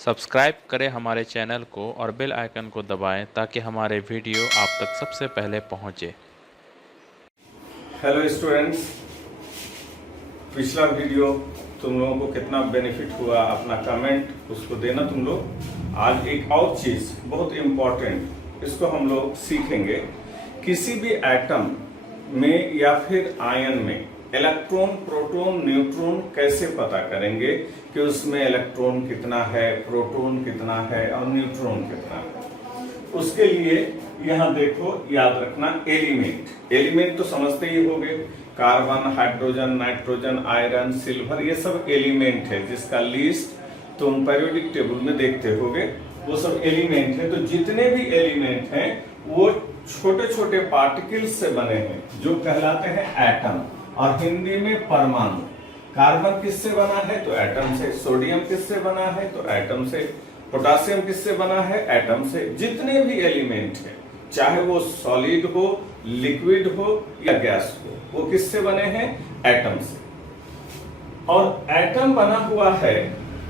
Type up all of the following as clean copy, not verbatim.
Subscribe करें हमारे channel को और बेल आइकन को दबाएं ताकि हमारे वीडियो आप तक सबसे पहले पहुंचे। हेलो स्टूडेंट्स, पिछला वीडियो तुम लोगों को कितना बेनिफिट हुआ अपना कमेंट उसको देना तुम लोग। आज एक और चीज बहुत इम्पोर्टेंट, इसको हम लोग सीखेंगे। किसी भी एटम में या फिर आयन में इलेक्ट्रॉन, प्रोटॉन, न्यूट्रॉन कैसे पता करेंगे कि उसमें इलेक्ट्रॉन कितना है, प्रोटॉन कितना है और न्यूट्रॉन कितना है। उसके लिए यहाँ देखो, याद रखना एलिमेंट तो समझते ही होंगे। Carbon, hydrogen, nitrogen, iron, silver, ये सब एलिमेंट है जिसका लिस्ट तुम पीरियोडिक टेबल में देखते होगे। वो सब एलिमेंट है। तो जितने भी एलिमेंट हैं वो छोटे छोटे पार्टिकल्स से बने हैं जो कहलाते हैं एटम, और हिंदी में परमाणु। कार्बन किससे बना है तो एटम से, सोडियम किससे बना है तो एटम से, पोटासियम किससे बना है एटम से। जितने भी एलिमेंट है, चाहे वो सॉलिड हो, लिक्विड हो या गैस हो, वो किससे बने हैं एटम से। और एटम बना हुआ है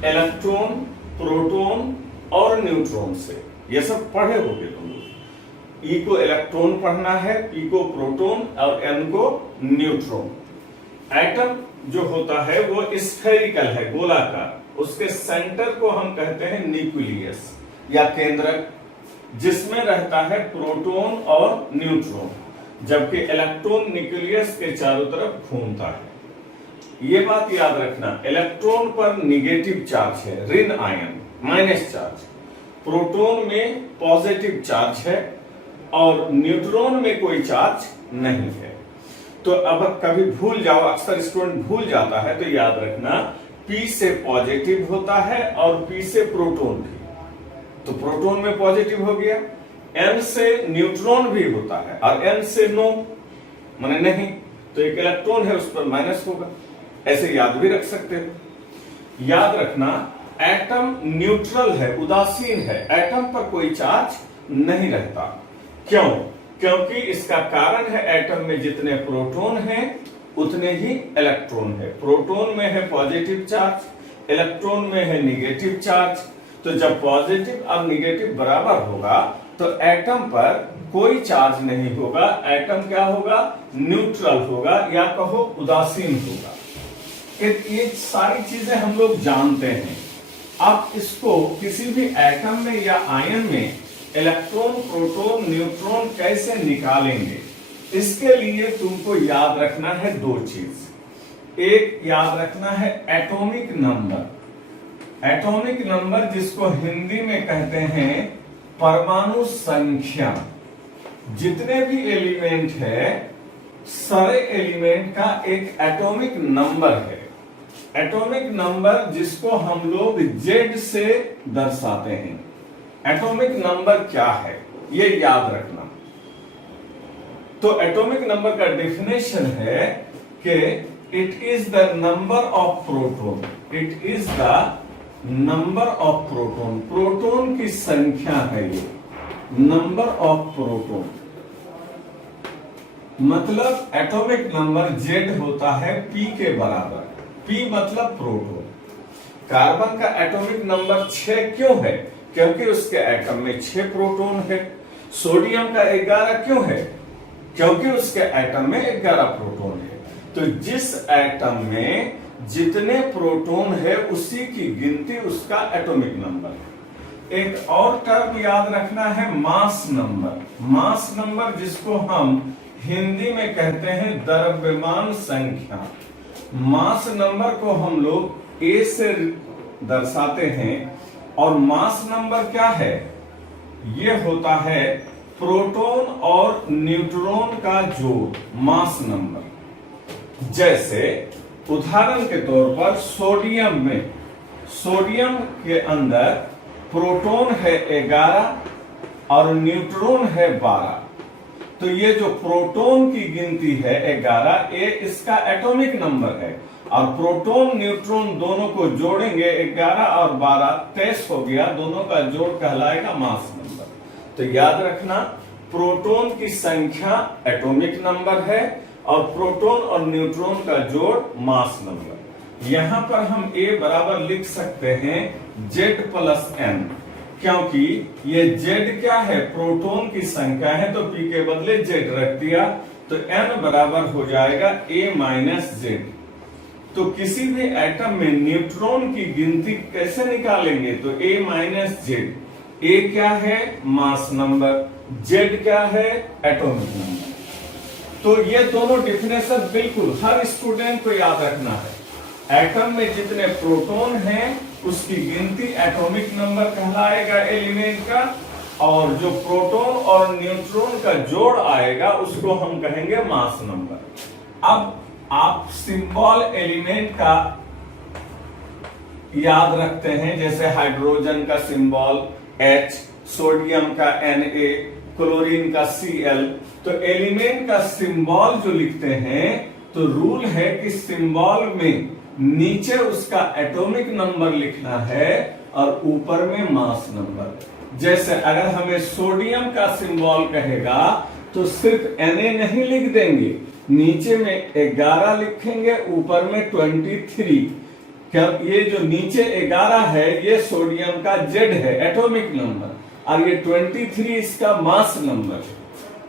इलेक्ट्रॉन, प्रोटॉन और न्यूट्रॉन से। ये सब पढ़े होंगे तुम लोग। ई को इलेक्ट्रॉन पढ़ना है, पी को प्रोटॉन और एन को न्यूट्रॉन। एटम जो होता है वो स्फेरिकल है, गोलाकार। उसके सेंटर को हम कहते हैं न्यूक्लियस या केंद्रक, जिसमें रहता है प्रोटॉन और न्यूट्रॉन, जबकि इलेक्ट्रॉन न्यूक्लियस के चारों तरफ घूमता है। ये बात याद रखना, इलेक्ट्रॉन पर निगेटिव चार्ज है, ऋण आयन, माइनस चार्ज। प्रोटॉन में पॉजिटिव चार्ज है और न्यूट्रॉन में कोई चार्ज नहीं है। तो अब कभी भूल जाओ, अक्सर स्टूडेंट भूल जाता है, तो याद रखना P से पॉजिटिव होता है और P से प्रोटॉन भी। तो प्रोटॉन में पॉजिटिव हो गया। N से न्यूट्रॉन भी होता है और N से नो, माने नहीं, तो एक इलेक्ट्रॉन है उस पर माइनस होगा। ऐसे याद भी रख सकते हो। याद रखना एटम न्यूट्रल है, उदासीन है। एटम पर कोई चार्ज नहीं रहता। क्यों? क्योंकि इसका कारण है एटम में जितने प्रोटॉन हैं उतने ही इलेक्ट्रॉन है। प्रोटॉन में है पॉजिटिव चार्ज, इलेक्ट्रॉन में है निगेटिव चार्ज। तो जब पॉजिटिव और निगेटिव बराबर होगा तो एटम पर कोई चार्ज नहीं होगा। एटम क्या होगा? न्यूट्रल होगा, या कहो उदासीन होगा। ये सारी चीजें हम लोग जानते हैं। अब इसको किसी भी एटम में या आयन में इलेक्ट्रॉन, प्रोटॉन, न्यूट्रॉन कैसे निकालेंगे, इसके लिए तुमको याद रखना है दो चीज। एक याद रखना है एटॉमिक नंबर। एटॉमिक नंबर जिसको हिंदी में कहते हैं परमाणु संख्या। जितने भी एलिमेंट है, सारे एलिमेंट का एक एटॉमिक नंबर है। एटॉमिक नंबर जिसको हम लोग जेड से दर्शाते हैं। एटॉमिक नंबर क्या है ये याद रखना। तो एटॉमिक नंबर का डेफिनेशन है कि it is the number of proton. It is the number of proton. Proton की संख्या है ये, नंबर ऑफ प्रोटॉन। मतलब एटॉमिक नंबर जेड होता है P के बराबर। P मतलब प्रोटॉन। कार्बन का एटॉमिक नंबर 6 क्यों है? क्योंकि उसके एटम में 6 प्रोटॉन है। सोडियम का 11 क्यों है? क्योंकि उसके एटम में 11 प्रोटॉन है। तो जिस एटम में जितने प्रोटॉन है उसी की गिनती उसका एटॉमिक नंबर है। एक और टर्म याद रखना है मास नंबर। मास नंबर जिसको हम हिंदी में कहते हैं द्रव्यमान संख्या। मास नंबर को हम लोग A से दर्शाते हैं। और मास नंबर क्या है? ये होता है प्रोटॉन और न्यूट्रॉन का जोड़, मास नंबर। जैसे उदाहरण के तौर पर सोडियम में, सोडियम के अंदर प्रोटॉन है 11 और न्यूट्रॉन है 12। तो ये जो प्रोटॉन की गिनती है 11, ये इसका एटॉमिक नंबर है। और प्रोटॉन न्यूट्रॉन दोनों को जोड़ेंगे 11 और 12 23 हो गया। दोनों का जोड़ कहलाएगा मास नंबर। तो याद रखना प्रोटॉन की संख्या एटॉमिक नंबर है और प्रोटॉन और न्यूट्रॉन का जोड़ मास नंबर। यहां पर हम A बराबर लिख सकते हैं Z प्लस N, क्योंकि ये Z क्या है, प्रोटॉन की संख्या है, तो P के बदले Z रख दिया, तो N बराबर हो जाएगा A माइनस Z। तो किसी भी एटम में न्यूट्रॉन की गिनती कैसे निकालेंगे, तो A माइनस जेड। A क्या है, मास नंबर, Z क्या है, एटॉमिक नंबर। तो ये दोनों डिफिनेशन बिल्कुल हर स्टूडेंट को याद रखना है। एटम में जितने प्रोटॉन हैं उसकी गिनती एटॉमिक नंबर कहलाएगा एलिमेंट का, और जो प्रोटॉन और न्यूट्रॉन का जोड़ आएगा उसको हम कहेंगे मास नंबर। अब आप सिंबल एलिमेंट का याद रखते हैं, जैसे हाइड्रोजन का सिंबल H, सोडियम का Na, क्लोरीन का Cl। तो एलिमेंट का सिंबल जो लिखते हैं तो रूल है कि सिंबल में नीचे उसका एटॉमिक नंबर लिखना है और ऊपर में मास नंबर। जैसे अगर हमें सोडियम का सिंबल कहेगा तो सिर्फ Na नहीं लिख देंगे, नीचे में 11 लिखेंगे, ऊपर में 23। क्या ये जो नीचे 11 है ये सोडियम का Z है, एटॉमिक नंबर, और ये 23 इसका मास नंबर है।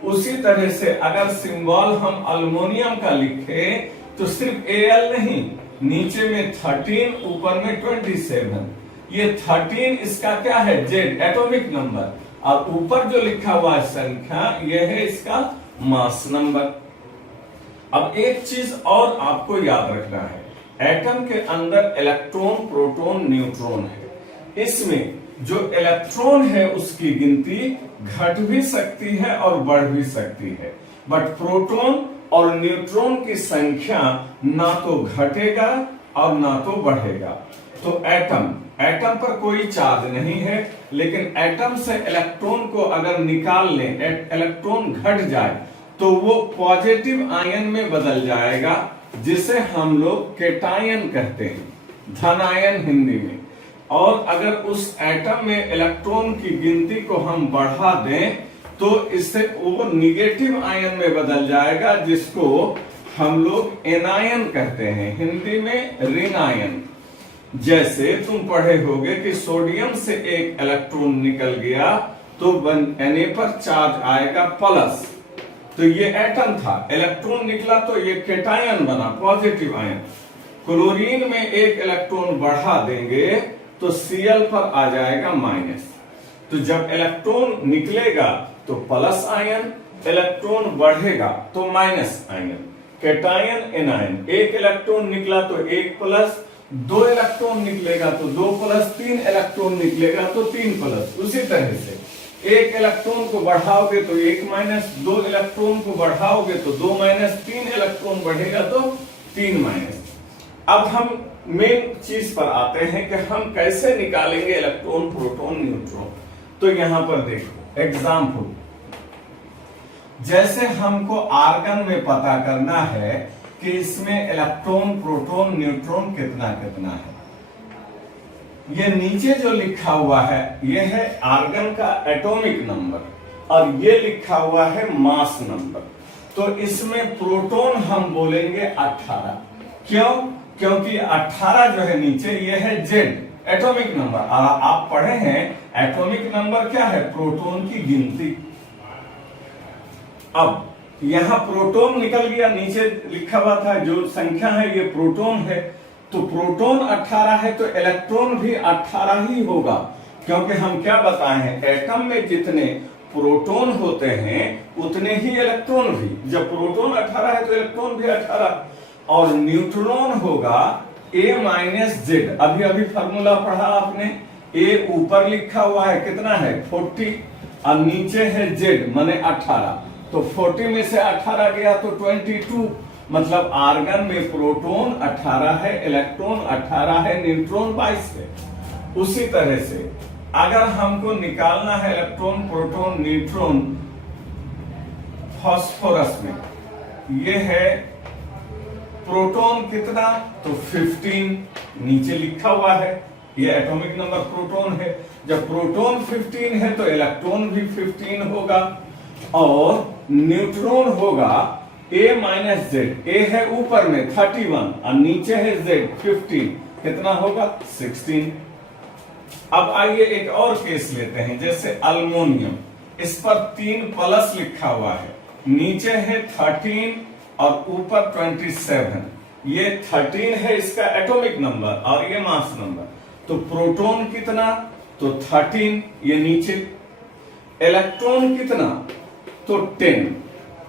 उसी तरह से अगर सिंबल हम अल्युमिनियम का लिखें तो सिर्फ Al नहीं, नीचे में 13, ऊपर में 27। ये 13 इसका क्या है, Z, एटॉमिक नंबर, और ऊपर जो लिखा हुआ है संख्या यह है इसका मास नंबर। अब एक चीज और आपको याद रखना है, एटम के अंदर इलेक्ट्रॉन, प्रोटॉन, न्यूट्रॉन है। इसमें जो इलेक्ट्रॉन है उसकी गिनती घट भी सकती है और बढ़ भी सकती है, बट प्रोटॉन और न्यूट्रॉन की संख्या ना तो घटेगा और ना तो बढ़ेगा। तो एटम पर कोई चार्ज नहीं है, लेकिन एटम से इलेक्ट्रॉन को अगर निकाल लें, इलेक्ट्रॉन घट जाए तो वो पॉजिटिव आयन में बदल जाएगा, जिसे हम लोग केटायन कहते हैं, धन आयन हिंदी में। और अगर उस एटम में इलेक्ट्रॉन की गिनती को हम बढ़ा दें तो इससे वो निगेटिव आयन में बदल जाएगा, जिसको हम लोग एनायन कहते हैं, हिंदी में ऋण आयन। जैसे तुम पढ़े होगे कि सोडियम से एक इलेक्ट्रॉन निकल गया तो Na पर चार्ज आएगा प्लस, तो ये एटम था, इलेक्ट्रॉन निकला तो ये केटायन बना, पॉजिटिव आयन। क्लोरीन में एक इलेक्ट्रॉन बढ़ा देंगे तो Cl पर आ जाएगा माइनस। तो जब इलेक्ट्रॉन निकलेगा तो प्लस आयन, इलेक्ट्रॉन बढ़ेगा तो माइनस आयन, केटायन एनायन। एक इलेक्ट्रॉन निकला तो एक प्लस, 2 इलेक्ट्रॉन निकलेगा तो 2 प्लस, 3 इलेक्ट्रॉन निकलेगा तो 3 प्लस। उसी तरह से एक इलेक्ट्रॉन को बढ़ाओगे तो 1 माइनस, 2 इलेक्ट्रॉन को बढ़ाओगे तो 2 माइनस, 3 इलेक्ट्रॉन बढ़ेगा तो 3 माइनस। अब हम मेन चीज पर आते हैं कि हम कैसे निकालेंगे इलेक्ट्रॉन, प्रोटॉन, न्यूट्रॉन। तो यहां पर देखो एग्जाम्पल, जैसे हमको आर्गन में पता करना है कि इसमें इलेक्ट्रॉन, प्रोटॉन, न्यूट्रॉन कितना कितना है। ये नीचे जो लिखा हुआ है ये है आर्गन का एटॉमिक नंबर, और ये लिखा हुआ है मास नंबर। तो इसमें प्रोटॉन हम बोलेंगे 18। क्यों? क्योंकि 18 जो है नीचे ये है Z, एटॉमिक नंबर, और आप पढ़े हैं एटॉमिक नंबर क्या है, प्रोटॉन की गिनती। अब यहां प्रोटॉन निकल गया, नीचे लिखा हुआ था जो संख्या है ये प्रोटॉन है, तो प्रोटॉन 18 है तो इलेक्ट्रॉन भी 18 ही होगा, क्योंकि हम क्या बताए हैं, एटम में जितने प्रोटॉन होते हैं उतने ही इलेक्ट्रॉन भी। जब प्रोटॉन 18 है तो इलेक्ट्रॉन भी 18। और न्यूट्रॉन होगा A माइनस जेड। अभी अभी फार्मूला पढ़ा आपने, A ऊपर लिखा हुआ है कितना है 40, और नीचे है Z माने 18, तो 40 में से 18 गया तो 22। मतलब आर्गन में प्रोटॉन 18 है, इलेक्ट्रॉन 18 है, न्यूट्रॉन 22 है। उसी तरह से अगर हमको निकालना है इलेक्ट्रॉन, प्रोटॉन, न्यूट्रॉन फास्फोरस में, ये है प्रोटॉन कितना, तो 15 नीचे लिखा हुआ है, ये एटॉमिक नंबर प्रोटॉन है। जब प्रोटॉन 15 है तो इलेक्ट्रॉन भी 15 होगा, और न्यूट्रॉन होगा A माइनस जेड, ए है ऊपर में 31 और नीचे है जेड 15, कितना होगा 16। अब आइए एक और केस लेते हैं, जैसे अल्मोनियम, इस पर 3 प्लस लिखा हुआ है, नीचे है 13 और ऊपर 27। ये 13 है इसका एटॉमिक नंबर और ये मास नंबर, तो प्रोटॉन कितना, तो 13 ये नीचे, इलेक्ट्रॉन कितना, तो 10।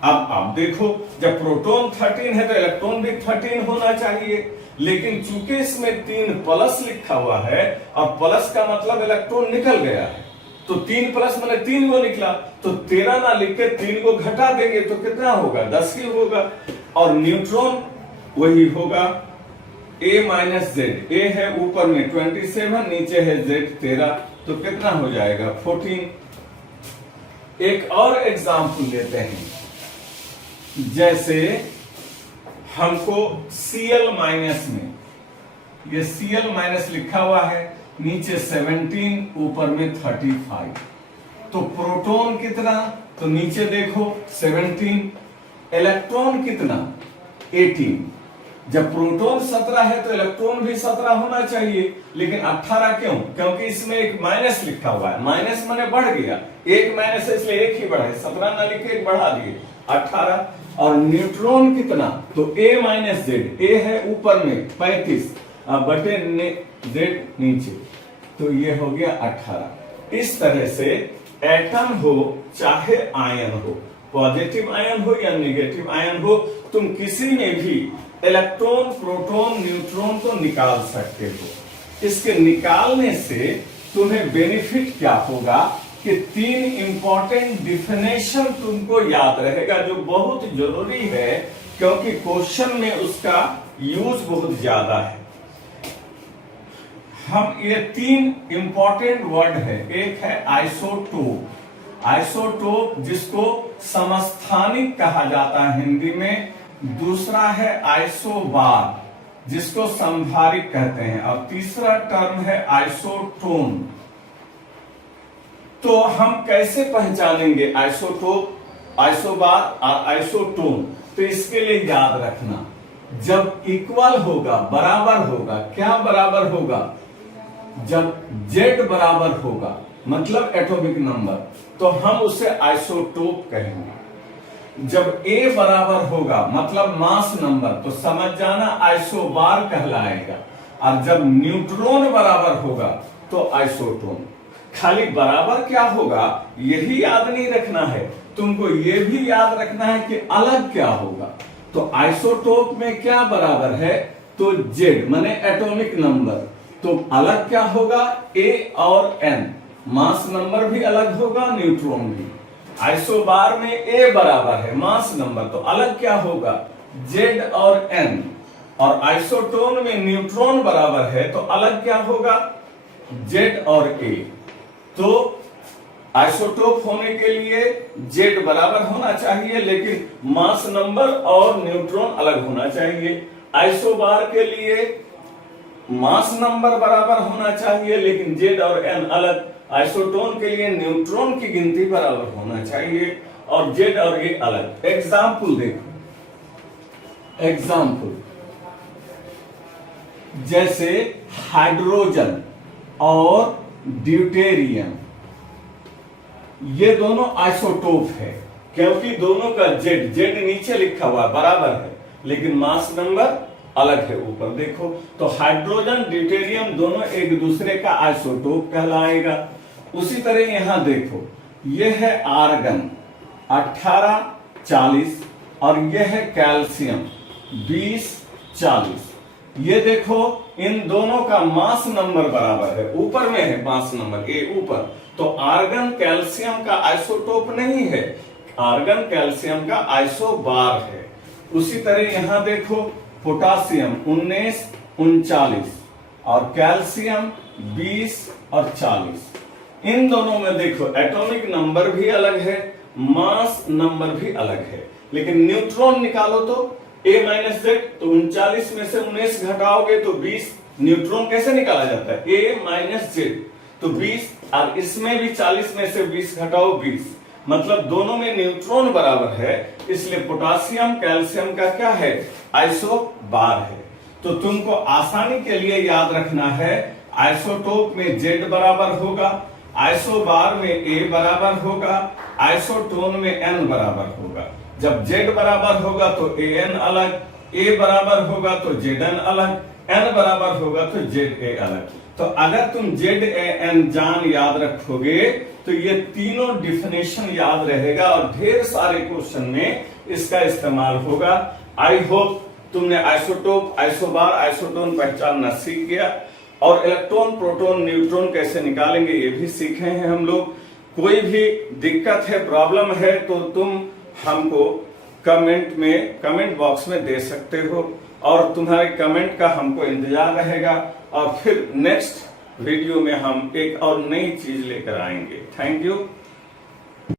अब आप देखो, जब प्रोटॉन 13 है तो इलेक्ट्रॉन भी 13 होना चाहिए, लेकिन चूंकि इसमें 3 प्लस लिखा हुआ है और प्लस का मतलब इलेक्ट्रॉन निकल गया है, तो 3 प्लस मैंने 3 को निकला, तो 13 ना लिख के 3 को घटा देंगे तो कितना होगा, 10 ही होगा। और न्यूट्रॉन वही होगा A माइनस जेड, ए है ऊपर में 27, नीचे है जेड 13, तो कितना हो जाएगा 14। एक और एग्जाम्पल लेते हैं, जैसे हमको Cl माइनस में, ये Cl माइनस लिखा हुआ है, नीचे 17 ऊपर में 35, तो प्रोटॉन कितना, तो नीचे देखो 17, इलेक्ट्रॉन कितना 18। जब प्रोटॉन 17 है तो इलेक्ट्रॉन भी 17 होना चाहिए, लेकिन 18 क्यों, क्योंकि इसमें एक माइनस लिखा हुआ है, माइनस माने बढ़ गया, एक माइनस है इसलिए एक ही बढ़ा है, 17 ना लिखे एक बढ़ा दिए 18। और न्यूट्रॉन कितना, तो A माइनस जेड, ए है ऊपर में 35 बटे जेड नीचे, तो ये हो गया 18। इस तरह से एटम हो चाहे आयन हो, पॉजिटिव आयन हो या नेगेटिव आयन हो, तुम किसी में भी इलेक्ट्रॉन, प्रोटॉन, न्यूट्रॉन को निकाल सकते हो। इसके निकालने से तुम्हें बेनिफिट क्या होगा कि 3 इंपॉर्टेंट डिफिनेशन तुमको याद रहेगा, जो बहुत जरूरी है, क्योंकि क्वेश्चन में उसका यूज बहुत ज्यादा है। हम ये 3 इंपॉर्टेंट वर्ड है, एक है आइसोटोप, आइसोटोप जिसको समस्थानिक कहा जाता है हिंदी में, दूसरा है आइसोबार जिसको संभारिक कहते हैं, और तीसरा टर्म है आइसोटोन। तो हम कैसे पहचानेंगे आइसोटोप, आइसोबार और आइसोटोन, तो इसके लिए याद रखना, जब इक्वल होगा, बराबर होगा, क्या बराबर होगा, जब Z बराबर होगा मतलब एटॉमिक नंबर, तो हम उसे आइसोटोप कहेंगे। जब A बराबर होगा मतलब मास नंबर, तो समझ जाना आइसोबार कहलाएगा, और जब न्यूट्रॉन बराबर होगा तो आइसोटोन। खाली बराबर क्या होगा यही याद नहीं रखना है, तुमको ये भी याद रखना है कि अलग क्या होगा। तो आइसोटोप में क्या बराबर है, तो Z माने एटॉमिक नंबर, तो अलग क्या होगा A और N, मास नंबर भी अलग होगा, न्यूट्रॉन भी। आइसोबार में A बराबर है मास नंबर, तो अलग क्या होगा Z और N, और आइसोटोन में न्यूट्रॉन बराबर है तो अलग क्या होगा Z और A। तो आइसोटोप होने के लिए Z बराबर होना चाहिए, लेकिन मास नंबर और न्यूट्रॉन अलग होना चाहिए। आइसोबार के लिए मास नंबर बराबर होना चाहिए, लेकिन Z और N अलग। आइसोटोन के लिए न्यूट्रॉन की गिनती बराबर होना चाहिए और Z और A अलग। एग्जाम्पल देखो, एग्जाम्पल जैसे हाइड्रोजन और ड्यूटेरियम, ये दोनों आइसोटोप है, क्योंकि दोनों का Z नीचे लिखा हुआ बराबर है, लेकिन मास नंबर अलग है ऊपर। देखो तो हाइड्रोजन ड्यूटेरियम दोनों एक दूसरे का आइसोटोप कहलाएगा। उसी तरह यहां देखो, यह है आर्गन 1840 और यह है कैल्शियम 2040। ये देखो इन दोनों का मास नंबर बराबर है, ऊपर में है मास नंबर A ऊपर, तो आर्गन कैल्शियम का आइसोटोप नहीं है, आर्गन कैल्शियम का आइसोबार है। उसी तरह यहां देखो पोटासियम 19 39 और कैल्शियम 20 और 40। इन दोनों में देखो एटॉमिक नंबर भी अलग है, मास नंबर भी अलग है, लेकिन न्यूट्रॉन निकालो तो A माइनस Z, तो 39 में से 19 घटाओगे तो 20। न्यूट्रॉन कैसे निकाला जाता है, A माइनस Z तो 20, और इसमें भी 40 में से 20 घटाओ 20। मतलब दोनों में न्यूट्रॉन बराबर है, इसलिए पोटासियम कैल्शियम का क्या है, आइसोबार है। तो तुमको आसानी के लिए याद रखना है, आइसोटोप में Z बराबर होगा, आइसोबार में A बराबर होगा, आइसोटोन में N बराबर होगा। जब Z बराबर होगा तो AN अलग, A बराबर होगा तो ZN अलग, N बराबर होगा तो ZA अलग। तो अगर तुम ZAN जान याद रखोगे तो ये तीनों डिफिनेशन याद रहेगा और ढेर सारे क्वेश्चन में इसका इस्तेमाल होगा। आई होप तुमने आइसोटोप, आइसोबार, आइसोटोन पहचानना सीख गया और इलेक्ट्रॉन, प्रोटॉन, न्यूट्रॉन कैसे निकालेंगे ये भी सीखे हैं हम लोग। कोई भी दिक्कत है, प्रॉब्लम है तो तुम हमको कमेंट बॉक्स में दे सकते हो और तुम्हारे कमेंट का हमको इंतजार रहेगा और फिर नेक्स्ट वीडियो में हम एक और नई चीज लेकर आएंगे। Thank you.